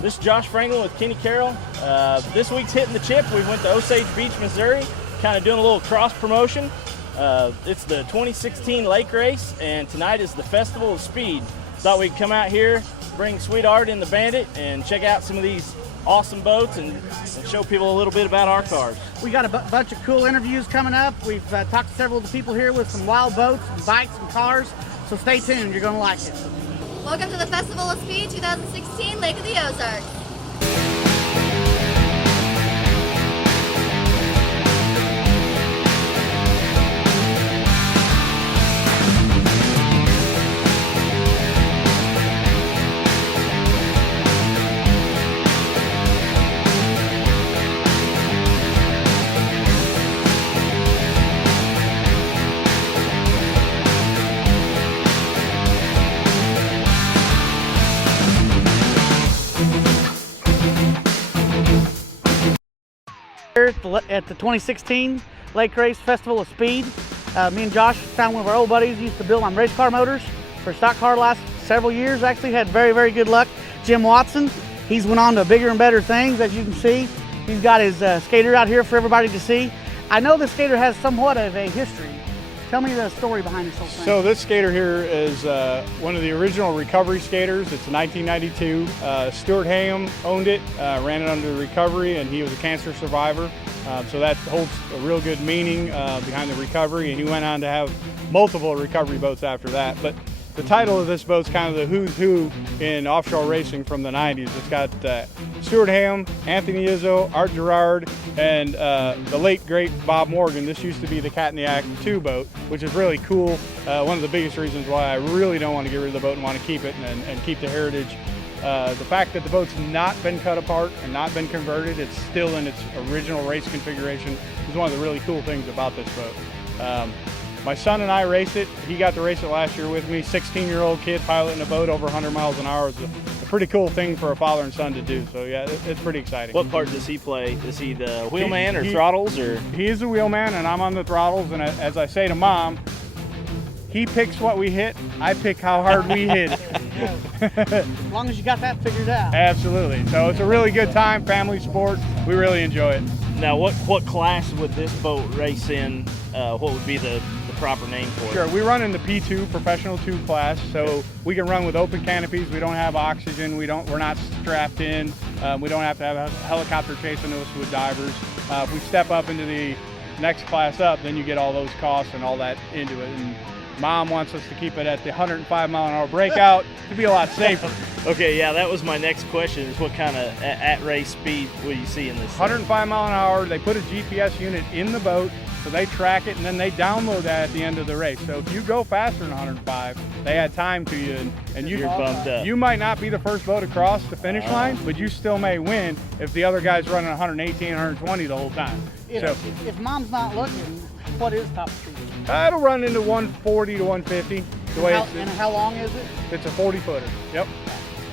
This is Josh Franklin with Kenny Carroll. This week's hitting the chip. We went to Osage Beach, Missouri, kind of doing a little cross promotion. It's the 2016 Lake Race, and tonight is the Festival of Speed. Thought we'd come out here, bring Sweetheart in the Bandit, and check out some of these awesome boats and show people a little bit about our cars. We got a bunch of cool interviews coming up. We've talked to several of the people here with some wild boats, and bikes, and cars. So stay tuned. You're going to like it. Welcome to the Festival of Speed 2016 Lake of the Ozarks. At the 2016 Lake Race Festival of Speed. Me and Josh found one of our old buddies, used to build on race car motors for stock car last several years. Actually had very, very good luck. Jim Watson, he's went on to bigger and better things, as you can see. He's got his skater out here for everybody to see. I know the skater has somewhat of a history. Tell me the story behind this whole thing. So this skater here is one of the original recovery skaters. It's 1992. Stuart Hayham owned it, ran it under recovery, and he was a cancer survivor. So that holds a real good meaning behind the recovery, and he went on to have multiple recovery boats after that. But the title of this boat's kind of the who's who in offshore racing from the 90s. It's got Stuart Hayham, Anthony Izzo, Art Gerard, and the late great Bob Morgan. This used to be the Cat in the Act 2 boat, which is really cool. One of the biggest reasons why I really don't want to get rid of the boat and want to keep it and keep the heritage. The fact that the boat's not been cut apart and not been converted, it's still in its original race configuration, is one of the really cool things about this boat. My son and I race it. He got to race it last year with me. 16-year-old kid piloting a boat over 100 miles an hour is a pretty cool thing for a father and son to do. So yeah, it's pretty exciting. What part does he play? Is he the wheelman or throttles? Or he is the wheelman, and I'm on the throttles. And as I say to Mom, he picks what we hit. I pick how hard we hit it. As long as you got that figured out. Absolutely. So it's a really good time, family sport. We really enjoy it. Now, what class would this boat race in? What would be the proper name for it? Sure, we run in the P2 professional 2 class, so we can run with open canopies. We don't have oxygen. We're not strapped in. We don't have to have a helicopter chasing us with divers. If we step up into the next class up, then you get all those costs and all that into it. And Mom wants us to keep it at the 105-mile-an-hour breakout to be a lot safer. Okay, yeah, that was my next question, is what kind of at-race speed will you see in this 105 mile an hour. They put a GPS unit in the boat, so they track it, and then they download that at the end of the race. So if you go faster than 105, they add time to you, and you're bumped up. You might not be the first boat across the finish line, but you still may win if the other guy's running 118, 120 the whole time. If Mom's not looking, what is top speed? It'll run into 140 to 150. And how long is it? It's a 40-footer. Yep.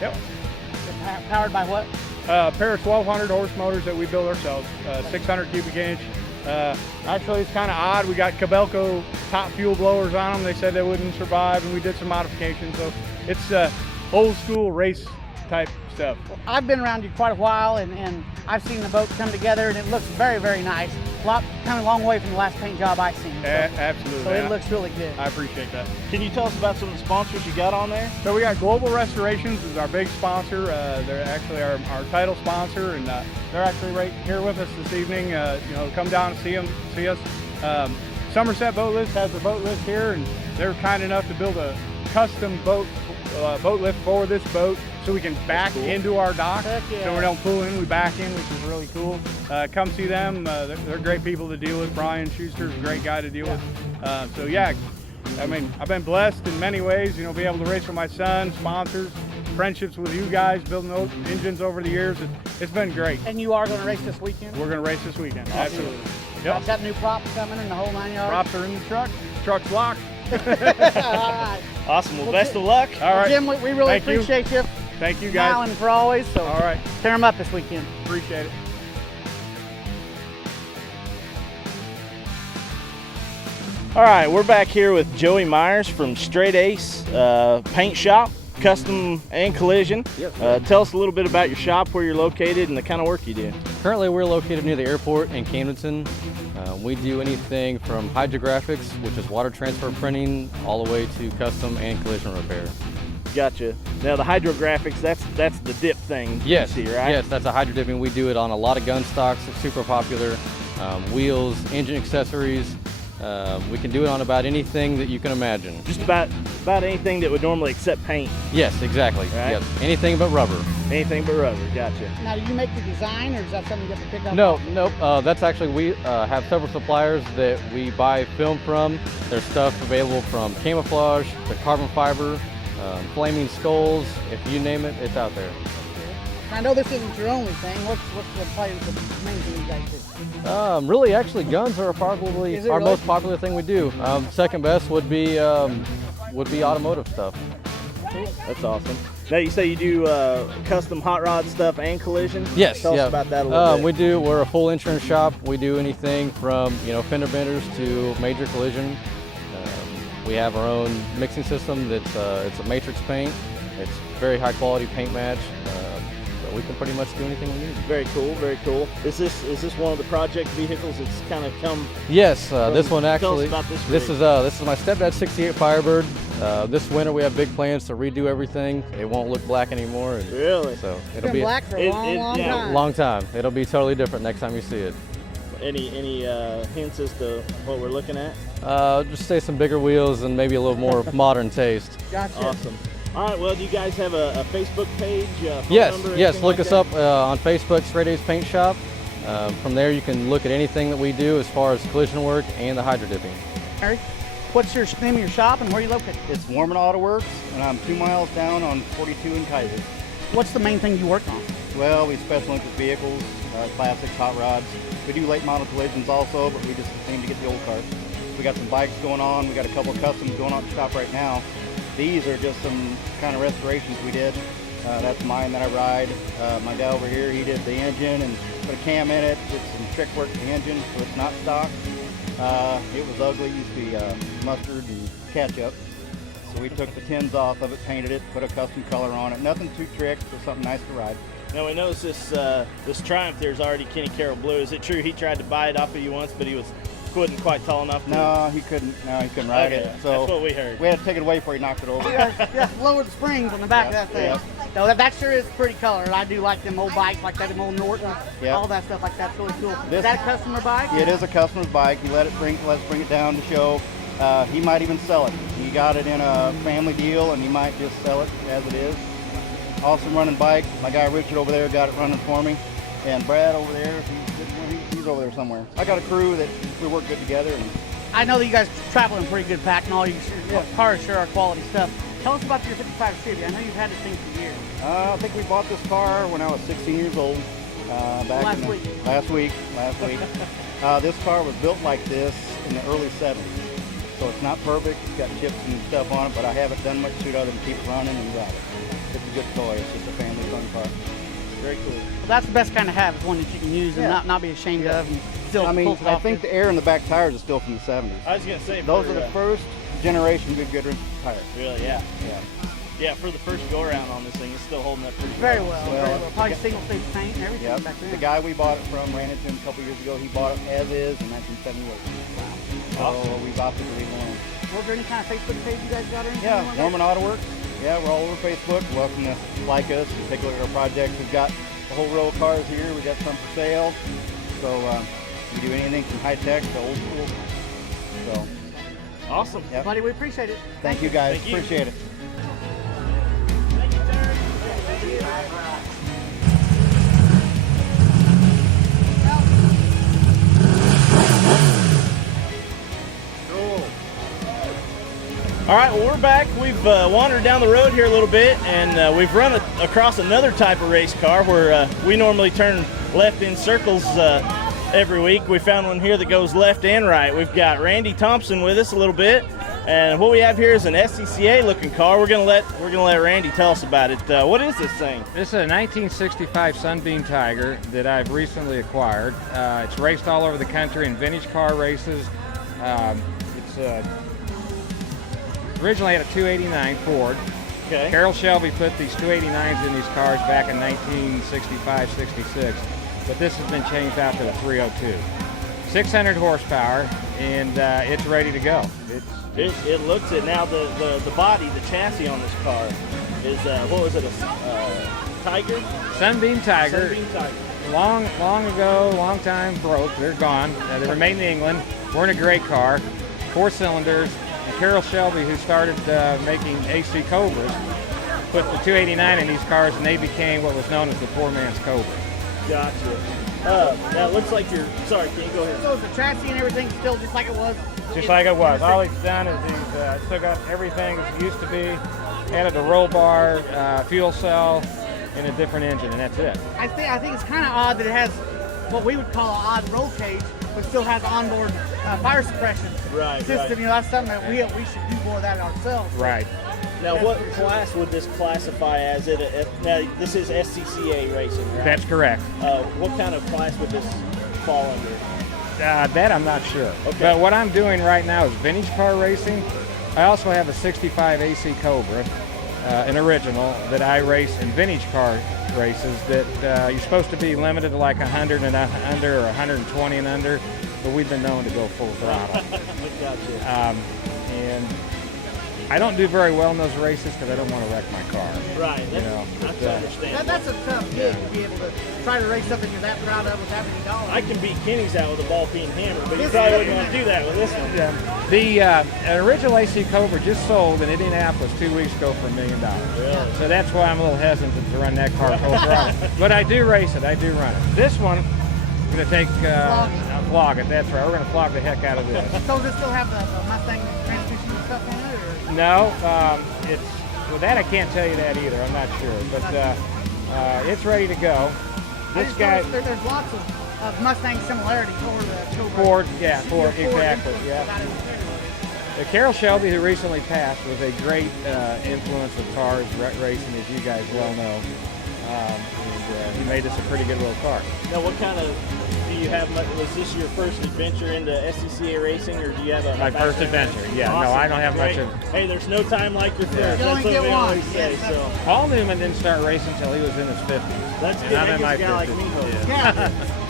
It's powered by what? A pair of 1,200 horse motors that we build ourselves, 600 cubic inch. Actually, it's kind of odd. We got Cabelco top fuel blowers on them. They said they wouldn't survive, and we did some modifications. So it's old school race type stuff. Well, I've been around you quite a while, and I've seen the boat come together, and it looks very, very nice. Kind of a long way from the last paint job I've seen. So, absolutely. So it looks really good. I appreciate that. Can you tell us about some of the sponsors you got on there? So we got Global Restorations is our big sponsor. They're actually our title sponsor, and they're actually right here with us this evening. Come down and see us. Somerset Boat List has a boat list here, and they're kind enough to build a custom boat lift for this boat, so we can back into our dock. Yeah. So we don't pull in, we back in, which is really cool. Come see them. They're great people to deal with. Brian Schuster's a great guy to deal with. So yeah, I mean, I've been blessed in many ways, be able to race with my son, sponsors, friendships with you guys, building those engines over the years. It's been great. And you are going to race this weekend? We're going to race this weekend, awesome. Absolutely. Yep. I've got new props coming in the whole 9 yards. Props are in the truck. Truck's locked. All right. Awesome. Well, best of luck. All right. Jim, we really appreciate you. Thank you, guys. Now and for always. So all right. Tear them up this weekend. Appreciate it. All right, we're back here with Joey Myers from Straight Ace Paint Shop, custom and collision. Yes. Tell us a little bit about your shop, where you're located, and the kind of work you do. Currently, we're located near the airport in Camdenton. We do anything from hydrographics, which is water transfer printing, all the way to custom and collision repair. Gotcha. Now the hydrographics, that's the dip thing. Yes, you see, right? yes, that's a hydro dipping. We do it on a lot of gun stocks. It's super popular. Wheels, engine accessories. We can do it on about anything that you can imagine. Just about anything that would normally accept paint. Yes, exactly. Right. Yes. Anything but rubber. Anything but rubber. Gotcha. Now, do you make the design, or is that something you have to pick up? No, nope. That's actually, we have several suppliers that we buy film from. There's stuff available from camouflage to carbon fiber, flaming skulls. If you name it, it's out there. I know this isn't your only thing. What's the main thing you guys do? Really, actually, guns are probably Is it our really? most popular thing we do. Second best would be automotive stuff. That's awesome. Now you say you do custom hot rod stuff and collision? Yes. Tell yeah. us about that a little bit. We're a full insurance shop. We do anything from fender benders to major collision. We have our own mixing system that's it's a matrix paint. It's very high quality paint match. So we can pretty much do anything we need. Very cool, very cool. Is this one of the project vehicles that's kind of come? Yes, this one actually. Tell us about this. This is my stepdad's '68 Firebird. This winter we have big plans to redo everything. It won't look black anymore. Really? So It's it'll been be black for a long yeah, time. long time. It'll be totally different next time you see it. Any hints as to what we're looking at? Just say some bigger wheels and maybe a little more modern taste. Gotcha. Awesome. All right. Well, do you guys have a Facebook page? Phone Yes, number, yes. anything Look like us that? up on Facebook, Straight A's Paint Shop. From there, you can look at anything that we do as far as collision work and the hydro dipping. Eric, what's your name of your shop and where are you located? It's Warman Auto Works, and I'm 2 miles down on 42 in Kaiser. What's the main thing you work on? Well, we special interest vehicles, classics, hot rods. We do late model collisions also, but we just aim to get the old cars. We got some bikes going on. We got a couple of customs going on at the shop right now. These are just some kind of restorations we did. That's mine that I ride. My guy over here, he did the engine and put a cam in it, did some trick work to the engine so it's not stock. It was ugly, used to be mustard and ketchup. So we took the tins off of it, painted it, put a custom color on it. Nothing too tricked, just something nice to ride. Now we noticed this Triumph there's already Kenny Carroll blue. Is it true he tried to buy it off of you once, but he wasn't quite tall enough? No, he couldn't. No, he couldn't ride Okay, it. So that's what we heard. we had to take it away before he knocked it over. Yeah, lower the springs on the back of that thing. Yeah. No, that sure is pretty color. I do like them old bikes like that, them old Norton, Yeah. all that stuff like that's really cool. This- Is that a customer bike? It is a customer's bike. He let us bring it down to show. He might even sell it. He got it in a family deal, and he might just sell it as it is. Awesome running bike. My guy Richard over there got it running for me, and Brad over there, he's over there somewhere. I got a crew that we work good together. And I know that you guys travel in pretty good pack and all your cars sure are quality stuff. Tell us about your 55 Chevy. I know you've had this thing for years. I think we bought this car when I was 16 years old. Last week. Last week. This car was built like this in the early 70s. So it's not perfect. It's got chips and stuff on it, but I haven't done much to it other than keep it running and ride it. It's a good toy. It's just a family fun car. Very cool. Well, that's the best kind of have is one that you can use and Yeah. not be ashamed of and still I mean, pulls it I off think good. the air in the back tires is still from the 70s. I was gonna say Those for, are the first generation good tires. Really, yeah. Yeah. Yeah, for the first go around on this thing, it's still holding up pretty Very well. well, Well, very well. Probably single stage paint and everything Yep. back then. The guy we bought it from ran into him a couple years ago. He bought it as is in 1978. Awesome. So we've opted to leave it alone. Was there any kind of Facebook page you guys got or anything? Yeah, like that? Norman Auto Works. Yeah, we're all over Facebook. Welcome to like us and take a look at our projects. We've got a whole row of cars here. We got some for sale. So we do anything from high tech to old school. So Awesome. yep. Buddy, we appreciate it. Thank you guys. Thank you. Appreciate it. All right, well, we're back. We've wandered down the road here a little bit, and we've run across another type of race car where we normally turn left in circles every week. We found one here that goes left and right. We've got Randy Thompson with us a little bit, and what we have here is an SCCA looking car. We're gonna let Randy tell us about it. What is this thing? This is a 1965 Sunbeam Tiger that I've recently acquired. It's raced all over the country in vintage car races. It's originally had a 289 Ford, Okay. Carroll Shelby put these 289s in these cars back in 1965, 66, but this has been changed out to a 302. 600 horsepower, and it's ready to go. It looks it. Now the body, the chassis on this car is, what was it, a Tiger? Sunbeam Tiger. Sunbeam Tiger. Long ago, long time broke. They're gone. They were made in England. Weren't a great car. 4 cylinders. And Carroll Shelby, who started making AC Cobras, put the 289 in these cars, and they became what was known as the poor man's Cobra. Gotcha. Now it looks like you're, sorry, can you go ahead? So is the chassis and everything still just like it was? Just like it was. All he's done is he's still got everything as it used to be. Added a roll bar, fuel cell, and a different engine, and that's it. I think it's kind of odd that it has what we would call an odd roll cage, but still has onboard fire suppression system. Right. You know, that's something that we should do more of that ourselves. Right. Now, what class would this classify as? Now, this is SCCA racing, right? That's correct. What kind of class would this fall under? That I'm not sure. Okay. But what I'm doing right now is vintage car racing. I also have a 65 AC Cobra, an original, that I race in vintage car races that you're supposed to be limited to like 100 and under or 120 and under, but we've been known to go full throttle. Gotcha. And I don't do very well in those races because I don't want to wreck my car. Right. That's understandable. That's a tough gig to be able to try to race something you're that proud of with that many dollars. I can beat Kenny's out with a ball-peen hammer, but you probably wouldn't want to do that with this one. Yeah. The original AC Cobra just sold in Indianapolis 2 weeks ago for $1 million. Really? So that's why I'm a little hesitant to run that car full throttle. But I do race it. I do run it. This one, I'm going to take flog it. That's right. We're going to flog the heck out of this. So does it still have the Mustang transmission and stuff in it? Or? No, well, that I can't tell you that either. I'm not sure, but it's ready to go. This guy, there's lots of Mustang similarities for the Cobra. Ford, exactly, yeah. The Carroll Shelby, who recently passed, was a great influence of cars racing, as you guys well know. And he made us a pretty good little car. Now, what kind of, do you have, was this your first adventure into SCCA racing, or do you have My first adventure, yeah. Awesome. No, I don't have Great. much of. Hey, there's no time like your first. Yeah. You That's only what get we one. always say, Yes, so. Paul Newman didn't start racing until he was in his 50s. That's And good. I'm That in my gives a guy like 50s. me hope. Yeah.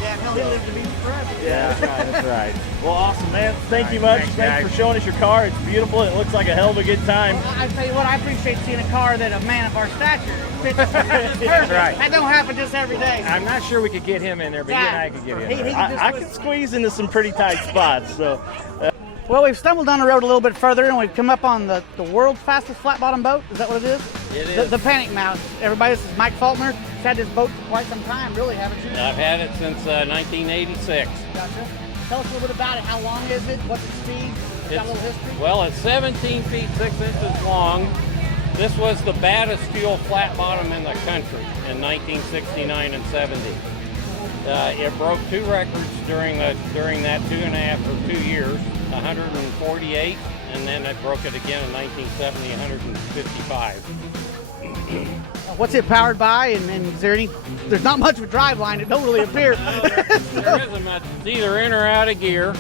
Yeah, hell, he lived to be forever. Yeah. That's right. Well, awesome, man. Thank you All right, much. thanks, Thanks guys. for showing us your car. It's beautiful. It looks like a hell of a good time. Well, I tell you what, I appreciate seeing a car that a man of our stature fits. That's right. That don't happen just every day. I'm not sure we could get him in there, but you and I could get in He- there. he- I can squeeze into some pretty tight spots. So, Well, we've stumbled down the road a little bit further and we've come up on the world's fastest flat bottom boat. Is that what it is? It is. The Panic Mouse. Everybody, this is Mike Faulkner. You've had this boat for quite some time, really, haven't you? I've had it since 1986. Gotcha. Tell us a little bit about it. How long is it? What's its speed? Got a little history? Well, it's 17 feet 6 inches long. This was the baddest fuel flat bottom in the country in 1969 and 70. It broke 2 records during that 2.5 or 2 years, 148, and then it broke it again in 1970, 155. What's it powered by? And is there any? There's not much of a drive line. It don't really appear. There isn't much. It's either in or out of gear.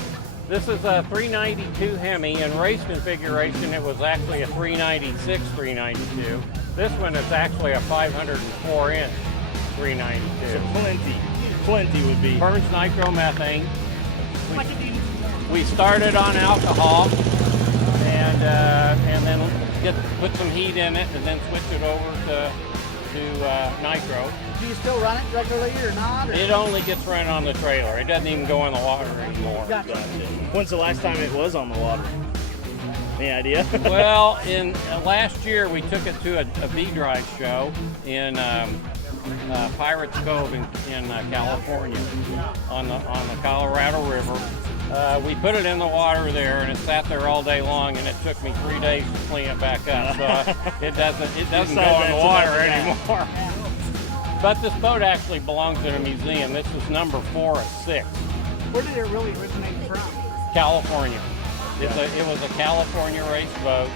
This is a 392 Hemi. In race configuration, it was actually a 396 392. This one is actually a 504-inch 392. plenty would be. Burns nitromethane. We started on alcohol and then put some heat in it and then switch it over to nitro. Do you still run it regularly or not? Or? It only gets run on the trailer. It doesn't even go in the water anymore. Gotcha. When's the last time it was on the water? Any idea? Well, in last year we took it to a V-Drive show in Pirates Cove in California on the Colorado River. We put it in the water there, and it sat there all day long, and it took me 3 days to clean it back up. So it doesn't go in the water anymore. But this boat actually belongs in a museum. This is number 4 of 6. Where did it really originate from? California. It was a California race boat.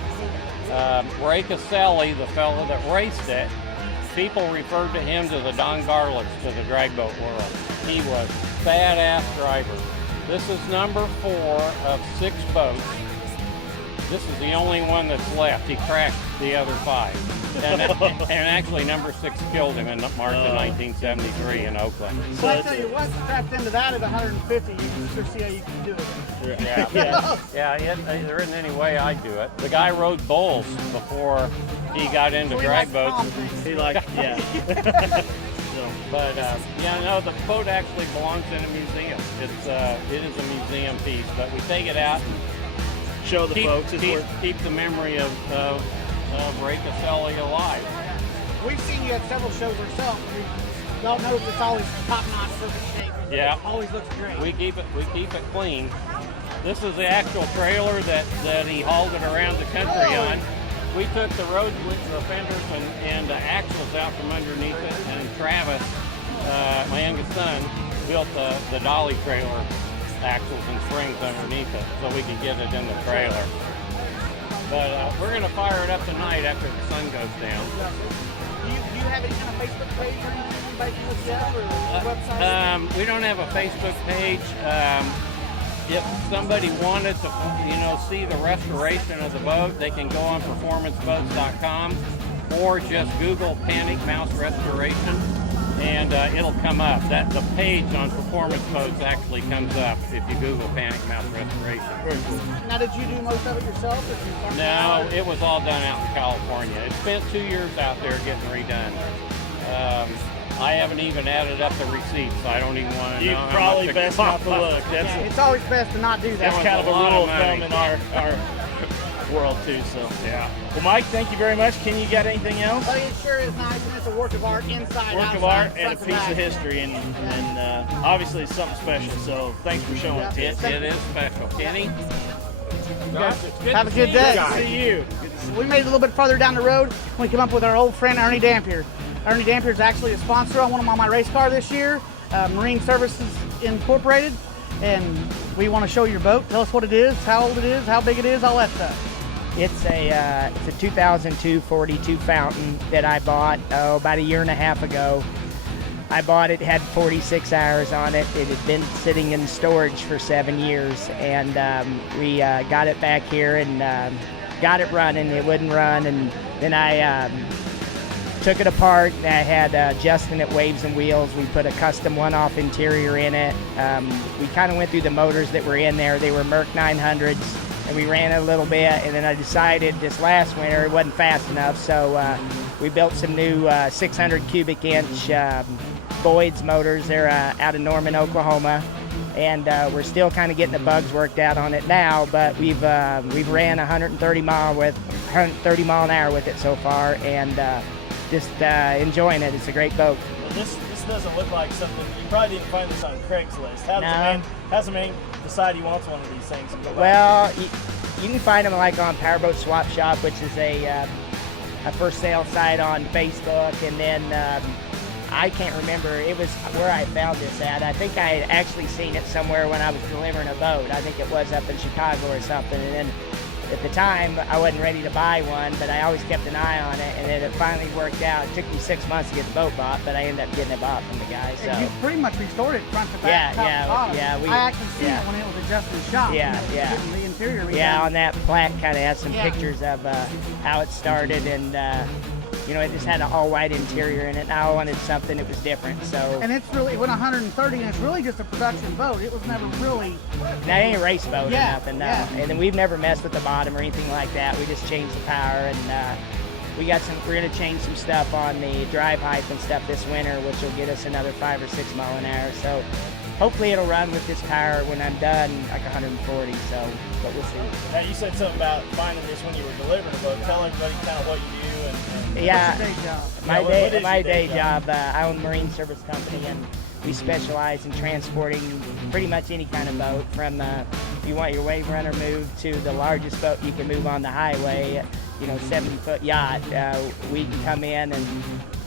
Ray Caselli, the fellow that raced it, people referred to him to the Don Garlits to the drag boat world. He was badass driver. This is number 4 of 6 boats. This is the only one that's left. He crashed the other 5. and actually number 6 killed him in March of 1973 in Oakland. So I tell you what, strapped into that at 150, you can sure see how you can do it. There isn't any way I'd do it. The guy rode bulls before he got into drag boats. He like, yeah. But the boat actually belongs in a museum. It is a museum piece, but we take it out and show the folks. Keep the memory of Ray Caselli alive. We've seen you at several shows ourselves. We all know it's always top-notch, perfect shape. Yeah, it always looks great. We keep it clean. This is the actual trailer that he hauled it around the country on. We took the road fenders and the axles out from underneath it, and Travis, my youngest son, built the dolly trailer axles and springs underneath it so we could get it in the trailer. But we're going to fire it up tonight after the sun goes down. Do you have any kind of Facebook page or anything anybody can look you up, or a website? We don't have a Facebook page. If somebody wanted to, see the restoration of the boat, they can go on performanceboats.com or just Google Panic Mouse Restoration, and it'll come up. The page on Performance Boats actually comes up if you Google Panic Mouse Restoration. Now, did you do most of it yourself? Or did you farm No, it was all done out in California. It spent 2 years out there getting redone. I haven't even added up the receipts, so I don't even want to know. You probably best not to look. It's always best to not do that. That's kind of a rule of thumb in our world too. So yeah. Well, Mike, thank you very much. Can you got anything else? Well, it sure is nice, and it's a work of art inside, Work outside, of art and a front to piece back. of history, and obviously it's something special. So thanks for showing it to us. It is special. Kenny? Have a good day. Good to see you. We made it a little bit farther down the road. We come up with our old friend Ernie Dampier. Ernie Dampier is actually a sponsor on one of my race car this year, Marine Services Incorporated, and we want to show your boat. Tell us what it is, how old it is, how big it is, all that stuff. It's a 2002 42 Fountain that I bought about a year and a half ago. I bought it, had 46 hours on it. It had been sitting in storage for 7 years, and we got it back here and got it running. It wouldn't run, and then I took it apart. I had Justin at Waves and Wheels. We put a custom one-off interior in it. We kind of went through the motors that were in there. They were Merc 900s, and we ran it a little bit, and then I decided this last winter it wasn't fast enough, so we built some new 600 cubic inch Boyd's motors. They're out of Norman, Oklahoma, and we're still kind of getting the bugs worked out on it now, but we've ran 130 mile an hour with it so far, and just enjoying it. It's a great boat. Well, this doesn't look like something, you probably didn't find this on Craigslist. How's the man decide he wants one of these things? Well, you can find them like on Powerboat Swap Shop, which is a for sale site on Facebook, and then I can't remember, it was where I found this at. I think I had actually seen it somewhere when I was delivering a boat. I think it was up in Chicago or something, and then at the time I wasn't ready to buy one, but I always kept an eye on it, and then it finally worked out. It took me 6 months to get the boat bought, but I ended up getting it bought from the guy. So. And you pretty much restored it front to back, top to bottom. I actually seen it when it was at Justin's shop. Getting the interior redone. Yeah, on that plaque kind of has some pictures of how it started, and it just had an all-white interior in it, and I wanted something that was different, so. And it went 130, and it's really just a production boat. It was never really. That ain't a race boat or nothing, no. Yeah. And then we've never messed with the bottom or anything like that. We just changed the power, and we're gonna change some stuff on the drive height and stuff this winter, which will get us another 5 or 6 mile an hour. So hopefully it'll run with this power when I'm done, like 140, so, but we'll see. Now, you said something about finding this when you were delivering a boat. Tell everybody kind of what you do and yeah, what's your day job? My day job, I own a marine service company, and we specialize in transporting pretty much any kind of boat, from if you want your wave runner moved to the largest boat you can move on the highway, 70-foot yacht. We can come in and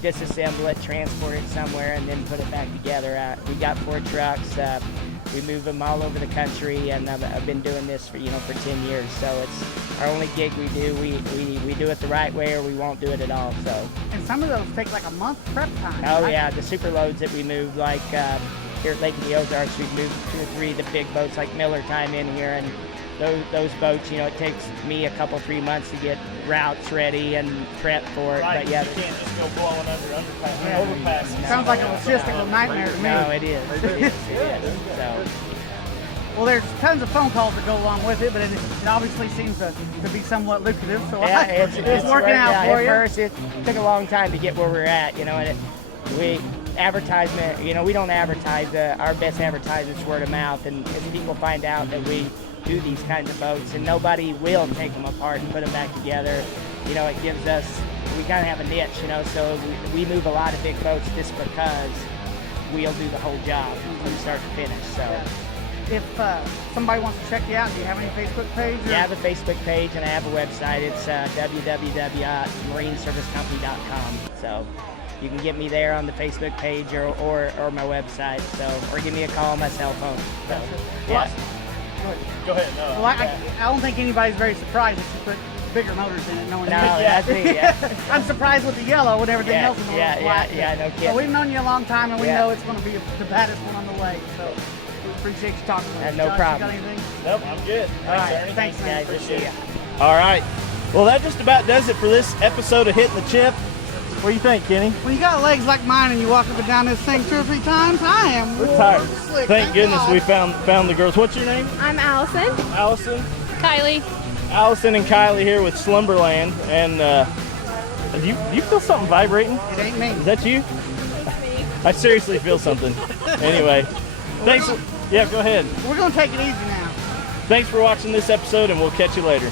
disassemble it, transport it somewhere, and then put it back together. We got 4 trucks. We move them all over the country, and I've been doing this for 10 years. So it's our only gig we do. We do it the right way, or we won't do it at all. So. And some of those take like a month prep time. Oh right? yeah, the super loads that we moved, like here at Lake of the Ozarks, we've moved 2 or 3 of the big boats like Miller time in here, and those boats, it takes me a couple, 3 months to get routes ready and prep for it. Right, But yeah, you can't just go blowing under overpasses. Sounds like a logistical nightmare to me. no, it is. It is. So. Well, there's tons of phone calls that go along with it, but it obviously seems to be somewhat lucrative. So Yeah, it's working out for at you. First, it took a long time to get where we're at, and we advertisement, we don't advertise. Our best advertisement is word of mouth, and as people find out that we do these kinds of boats, and nobody will take them apart and put them back together, it gives us, we kind of have a niche, so we move a lot of big boats just because we'll do the whole job from start to finish. So. If somebody wants to check you out, do you have any Facebook page? Yeah, I have a Facebook page and I have a website. It's www.marineservicecompany.com. So you can get me there on the Facebook page or my website. So, or give me a call on my cell phone. So, yeah. Go ahead. No, Well, I don't think anybody's very surprised if you put bigger motors in it. No, that's me. Yeah. I'm surprised with the yellow and everything else in the black. No kidding. So we've known you a long time, and we know it's going to be the baddest one on the lake. So we appreciate you talking with us. No Josh, problem. You got anything? Nope, I'm good. All right. Ernie. Thanks, man. Appreciate it. All right. Well, that just about does it for this episode of Hitting the Chip. What do you think, Kenny? When you got legs like mine and you walk up and down this thing 2 or 3 times, I am We're tired. slick. Thank goodness God. we found the girls. What's your name? I'm Allison. Allison. Kylie. Allison and Kylie here with Slumberland. And do you feel something vibrating? It ain't me. Is that you? I seriously feel something. Anyway, thanks. Yeah, go ahead. We're going to take it easy now. Thanks for watching this episode, and we'll catch you later.